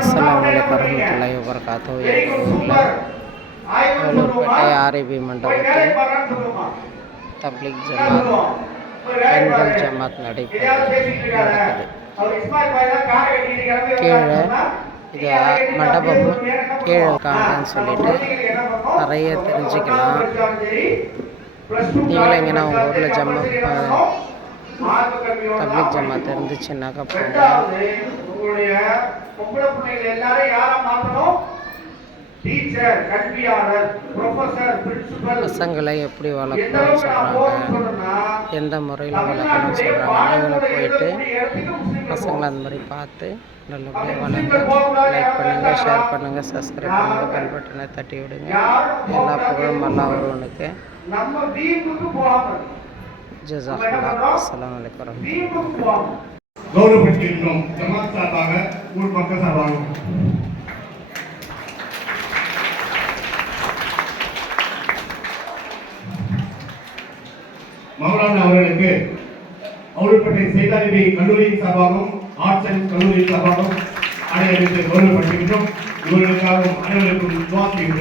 அஸ்ஸலாமு அலைக்கும் வரஹ்மத்துல்லாஹி வபரகாத்துஹு. அவலூர்பேட்டை ஆர்ஐபி மண்டபத்தில் தப்லீக் ஜமாத் பெண்கள் ஜமாத் நடக்குது. கீழே இது மண்டபம் கீழே இருக்காங்கன்னு சொல்லிட்டு நிறைய தெரிஞ்சுக்கலாம். நீங்களும் எங்கன்னா உங்கள் ஊரில் தப்லீக் ஜமாத் இருந்துச்சுன்னாக்கா போங்க. பசங்களை எப்படி வளர்க்கணும்னு சொல்கிறாங்க, எந்த முறையில் வளர்க்கணும்னு சொல்கிறாங்க. நீங்களும் போயிட்டு பசங்களை அந்த மாதிரி பார்த்து நல்லபடியாக வளர்ங்க. லைக் பண்ணுங்கள், ஷேர் பண்ணுங்கள், சப்ஸ்கிரைப் பண்ணுங்கள், பெல் பட்டனை தட்டி விடுங்க. எல்லா புகழும் அல்லாஹ் ஒருவனுக்கு. ஜஸாக்கல்லாஹ். அஸ்ஸலாமு அலைக்கும் வரஹ்மத்துல்லாஹி. கௌரவப்படுத்துகின்றோம். ஜமாத் சார்பாக, ஊர் மக்கள் சார்பாக மௌலானா அவர்களுக்கு அவருப்பட்ட செய்தாலிபி கல்லூரியின் சார்பாகவும் ஆர்ட்ஸ் அண்ட் கல்லூரி சார்பாகவும் அனைவருக்கு கௌரவப்படுத்துகின்றோம். இவர்களுக்காகவும் அனைவருக்கும் துவா செய்து